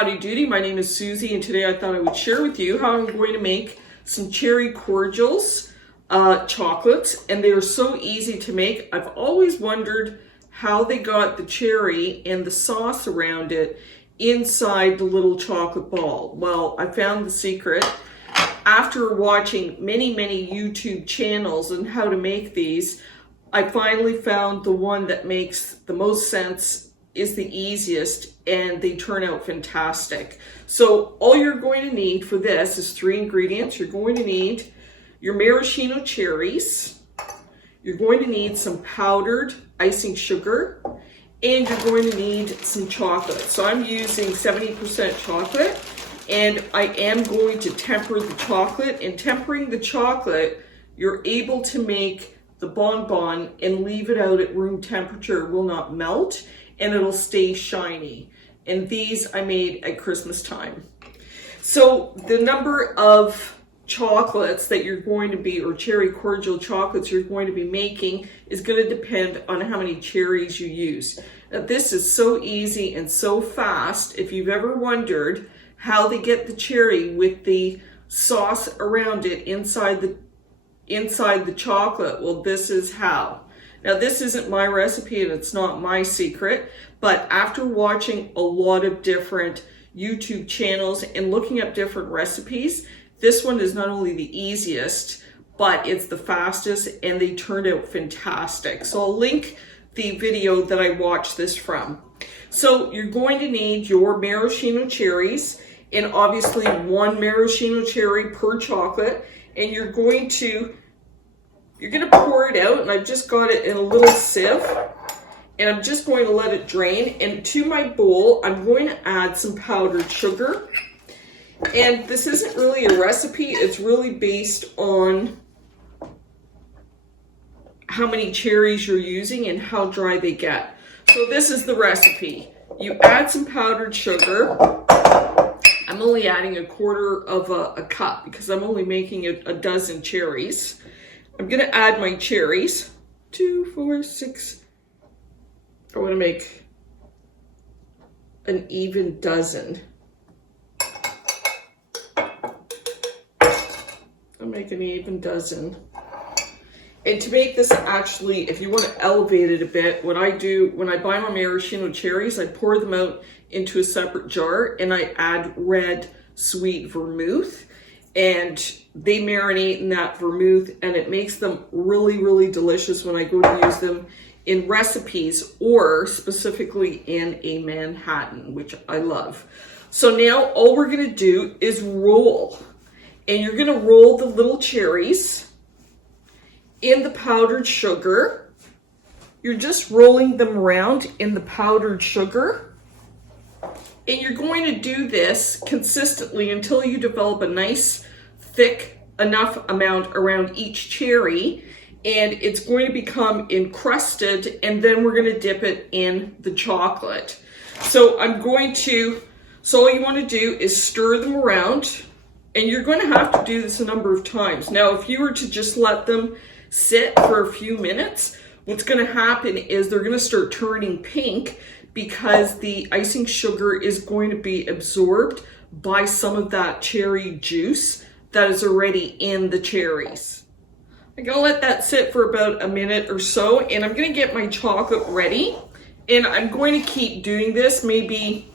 Howdy doody, my name is Susie and today I thought I would share with you how I'm going to make some cherry cordials chocolates, and they are so easy to make. I've always wondered how they got the cherry and the sauce around it inside the little chocolate ball. Well, I found the secret. After watching many YouTube channels on how to make these, I finally found the one that makes the most sense, is the easiest, and they turn out fantastic. So all you're going to need for this is 3 ingredients. You're going to need your maraschino cherries, you're going to need some powdered icing sugar, and you're going to need some chocolate. So I'm using 70% chocolate, and I am going to temper the chocolate. In tempering the chocolate, you're able to make the bonbon and leave it out at room temperature. It will not melt and it'll stay shiny. And these I made at Christmas time. So the number of chocolates that you're going to be, or cherry cordial chocolates you're going to be making, is going to depend on how many cherries you use. Now this is so easy and so fast. If you've ever wondered how they get the cherry with the sauce around it inside the chocolate, well, this is how. Now this isn't my recipe and it's not my secret, but after watching a lot of different YouTube channels and looking up different recipes, this one is not only the easiest, but it's the fastest, and they turned out fantastic. So I'll link the video that I watched this from. So you're going to need your maraschino cherries, and obviously 1 maraschino cherry per chocolate, and you're going to pour it out, and I've just got it in a little sieve, and I'm just going to let it drain. And to my bowl, I'm going to add some powdered sugar. And this isn't really a recipe, it's really based on how many cherries you're using and how dry they get. So this is the recipe. You add some powdered sugar. I'm only adding 1/4 of a cup because I'm only making a dozen cherries. I'm gonna add my cherries. 2, 4, 6. I wanna make an even dozen. I'll make an even dozen. And to make this, actually, if you want to elevate it a bit, what I do when I buy my maraschino cherries, I pour them out into a separate jar and I add red sweet vermouth, and they marinate in that vermouth, and it makes them really delicious when I go to use them in recipes, or specifically in a Manhattan, which I love. So now all we're gonna do is roll. And you're gonna roll the little cherries in the powdered sugar. You're just rolling them around in the powdered sugar. And you're going to do this consistently until you develop a nice, thick enough amount around each cherry. And it's going to become encrusted, and then we're gonna dip it in the chocolate. So so all you wanna do is stir them around. And you're going to have to do this a number of times. Now, if you were to just let them sit for a few minutes, what's going to happen is they're going to start turning pink because the icing sugar is going to be absorbed by some of that cherry juice that is already in the cherries. I'm going to let that sit for about a minute or so, and I'm going to get my chocolate ready. And I'm going to keep doing this. Maybe,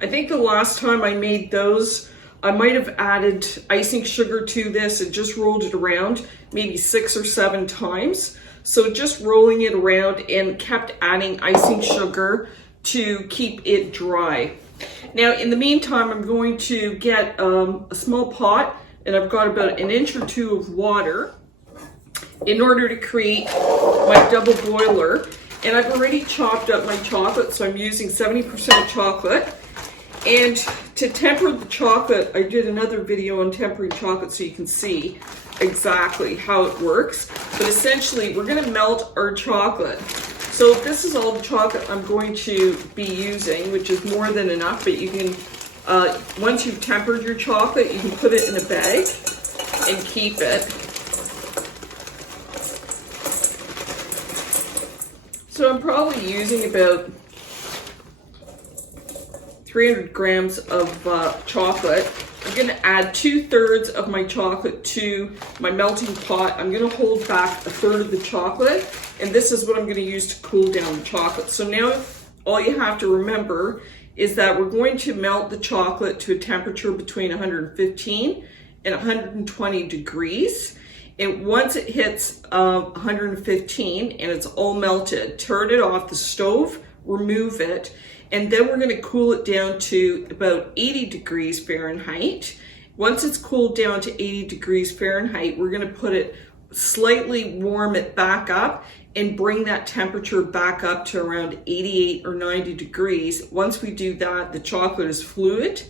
I think the last time I made those, I might have added icing sugar to this and just rolled it around maybe 6 or 7 times. So just rolling it around and kept adding icing sugar to keep it dry. Now in the meantime, I'm going to get a small pot, and I've got about 1 inch or 2 of water in order to create my double boiler. And I've already chopped up my chocolate, so I'm using 70% chocolate. And to temper the chocolate, I did another video on tempering chocolate so you can see exactly how it works. But essentially, we're going to melt our chocolate. So this is all the chocolate I'm going to be using, which is more than enough. But you can, once you've tempered your chocolate, you can put it in a bag and keep it. So I'm probably using about 300 grams of chocolate. I'm going to add 2/3 of my chocolate to my melting pot. I'm going to hold back 1/3 of the chocolate, and this is what I'm going to use to cool down the chocolate. So now all you have to remember is that we're going to melt the chocolate to a temperature between 115 and 120 degrees. And once it hits 115 and it's all melted, turn it off the stove, remove it, and then we're going to cool it down to about 80 degrees Fahrenheit. Once it's cooled down to 80 degrees Fahrenheit, we're going to put it slightly warm it back up and bring that temperature back up to around 88 or 90 degrees. Once we do that, the chocolate is fluid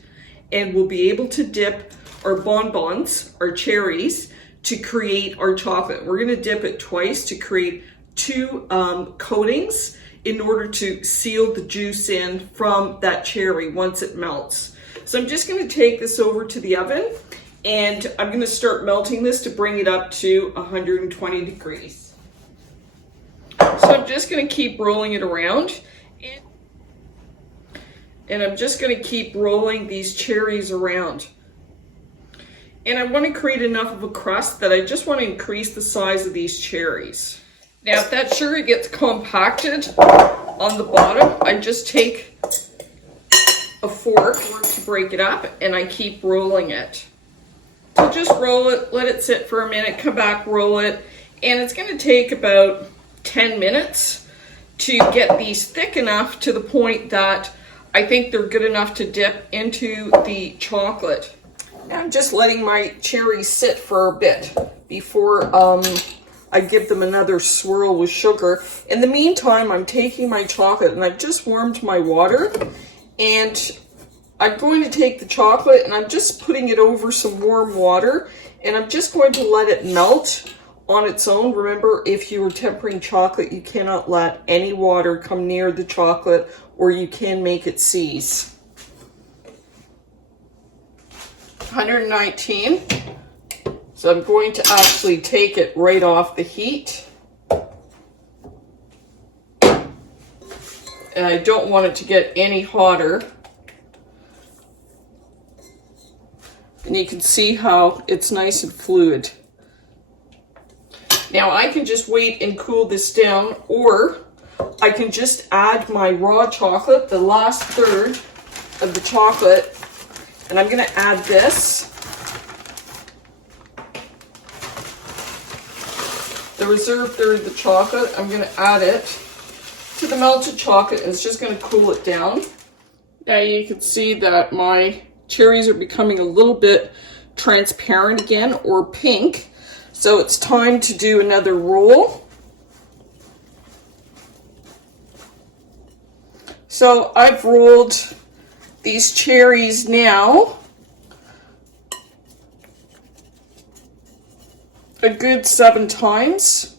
and we'll be able to dip our bonbons, our cherries, to create our chocolate. We're going to dip it twice to create 2 coatings in order to seal the juice in from that cherry once it melts. So I'm just going to take this over to the oven and I'm going to start melting this to bring it up to 120 degrees. So I'm just going to keep rolling it around and I'm just going to keep rolling these cherries around. And I want to create enough of a crust that I just want to increase the size of these cherries. Now, if that sugar gets compacted on the bottom, I just take a fork to break it up and I keep rolling it. So just roll it, let it sit for a minute, come back, roll it, and it's going to take about 10 minutes to get these thick enough to the point that I think they're good enough to dip into the chocolate. Now I'm just letting my cherries sit for a bit before I give them another swirl with sugar. In the meantime, I'm taking my chocolate and I've just warmed my water and I'm going to take the chocolate and I'm just putting it over some warm water and I'm just going to let it melt on its own. Remember, if you were tempering chocolate, you cannot let any water come near the chocolate or you can make it seize. 119. So I'm going to actually take it right off the heat. And I don't want it to get any hotter. And you can see how it's nice and fluid. Now I can just wait and cool this down, or I can just add my raw chocolate, the last third of the chocolate, and I'm going to add this. The reserved third of the chocolate, I'm going to add it to the melted chocolate and it's just going to cool it down. Now you can see that my cherries are becoming a little bit transparent again, or pink. So it's time to do another roll. So I've rolled these cherries now a good 7 times.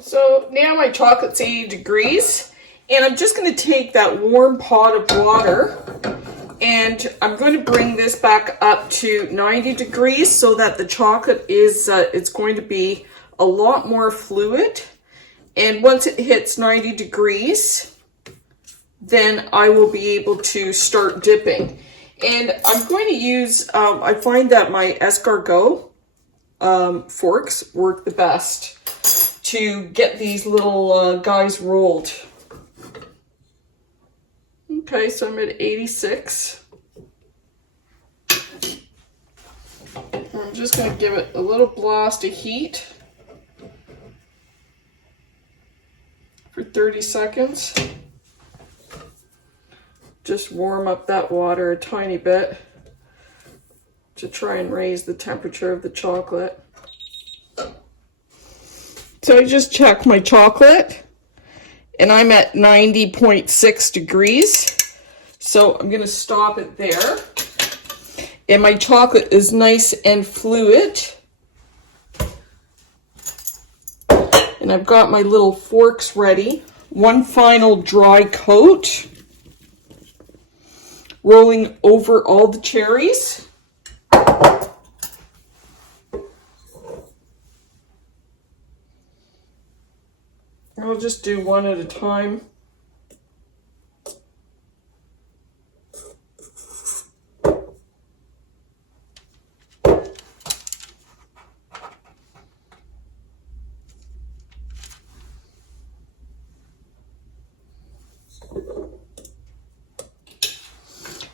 So now my chocolate's 80 degrees and I'm just going to take that warm pot of water and I'm going to bring this back up to 90 degrees so that the chocolate is it's going to be a lot more fluid. And once it hits 90 degrees, then I will be able to start dipping. And I'm going to use, I find that my escargot forks work the best to get these little guys rolled. Okay, so I'm at 86. I'm just going to give it a little blast of heat for 30 seconds. Just warm up that water a tiny bit to try and raise the temperature of the chocolate. So I just checked my chocolate and I'm at 90.6 degrees. So I'm going to stop it there. And my chocolate is nice and fluid. And I've got my little forks ready. One final dry coat, rolling over all the cherries. I'll just do one at a time.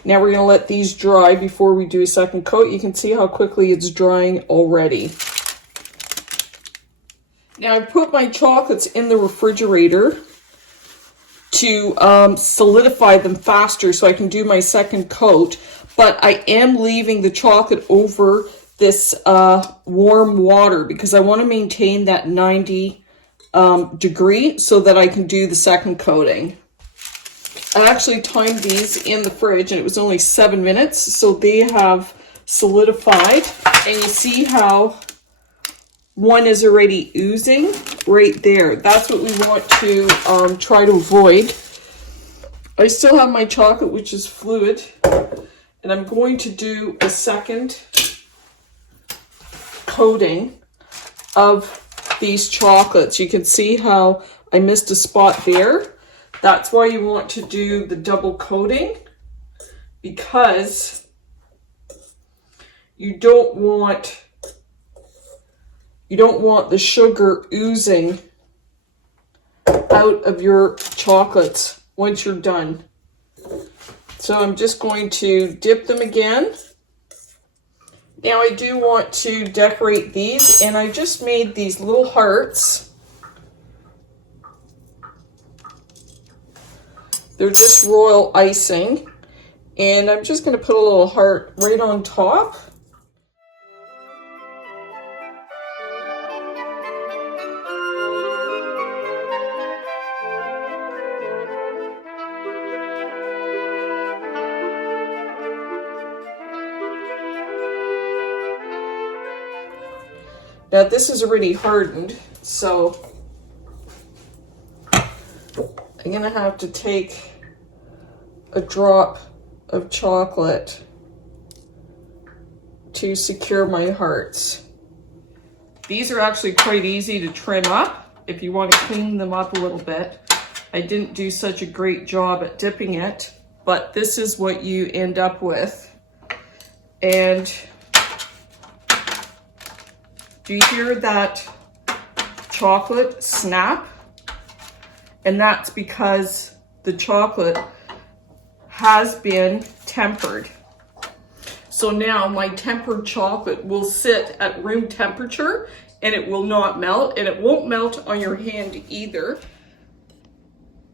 Now we're going to let these dry before we do a second coat. You can see how quickly it's drying already. Now I put my chocolates in the refrigerator to solidify them faster so I can do my second coat, but I am leaving the chocolate over this warm water because I want to maintain that 90 degree so that I can do the second coating. I actually timed these in the fridge and it was only 7 minutes, so they have solidified, and you see how one is already oozing right there. That's what we want to try to avoid. I still have my chocolate, which is fluid, and I'm going to do a second coating of these chocolates. You can see how I missed a spot there. That's why you want to do the double coating, because you don't want the sugar oozing out of your chocolates once you're done. So I'm just going to dip them again. Now I do want to decorate these, and I just made these little hearts. They're just royal icing, and I'm just going to put a little heart right on top. Now this is already hardened, so I'm going to have to take a drop of chocolate to secure my hearts. These are actually quite easy to trim up if you want to clean them up a little bit. I didn't do such a great job at dipping it, but this is what you end up with. And do you hear that chocolate snap? And that's because the chocolate has been tempered. So now my tempered chocolate will sit at room temperature and it will not melt, and it won't melt on your hand either.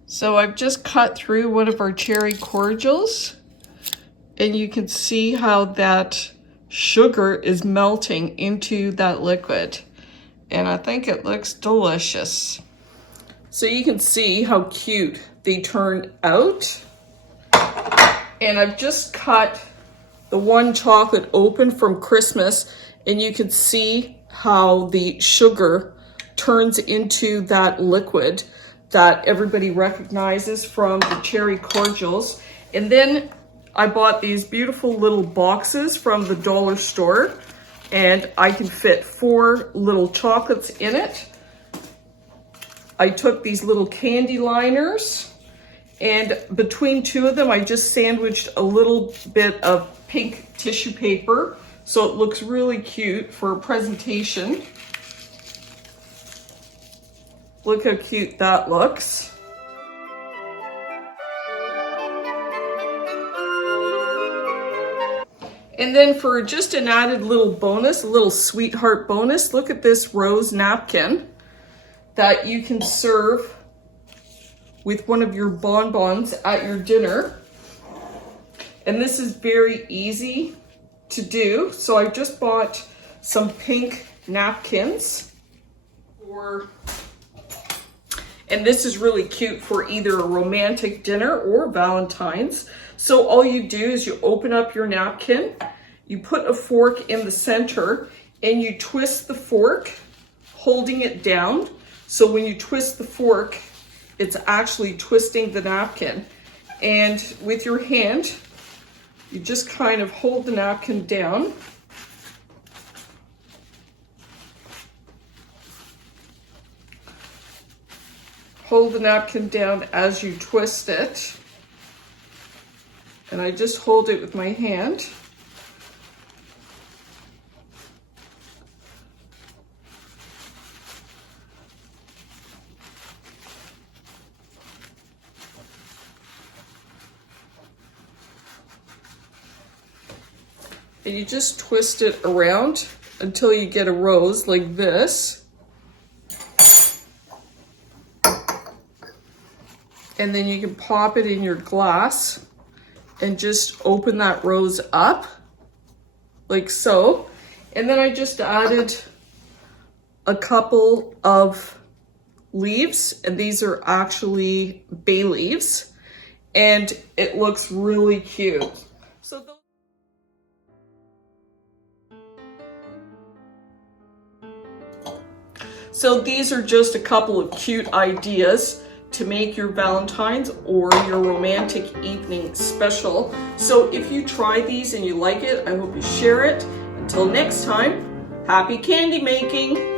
So I've just cut through one of our cherry cordials, and you can see how that sugar is melting into that liquid, and I think it looks delicious. So you can see how cute they turn out. And I've just cut the one chocolate open from Christmas, and you can see how the sugar turns into that liquid that everybody recognizes from the cherry cordials. And then I bought these beautiful little boxes from the dollar store, and I can fit 4 little chocolates in it. I took these little candy liners, and between 2 of them, I just sandwiched a little bit of pink tissue paper, so it looks really cute for a presentation. Look how cute that looks. And then for just an added little bonus, a little sweetheart bonus, look at this rose napkin that you can serve with one of your bonbons at your dinner. And this is very easy to do. So I just bought some pink napkins, and this is really cute for either a romantic dinner or Valentine's. So all you do is you open up your napkin, you put a fork in the center, and you twist the fork, holding it down. So when you twist the fork, it's actually twisting the napkin. And with your hand, you just kind of hold the napkin down. Hold the napkin down as you twist it. And I just hold it with my hand. and you just twist it around until you get a rose like this. And then you can pop it in your glass and just open that rose up like so. And then I just added a couple of leaves, and these are actually bay leaves, and it looks really cute. So these are just a couple of cute ideas to make your Valentine's or your romantic evening special. So if you try these and you like it, I hope you share it. Until next time, happy candy making!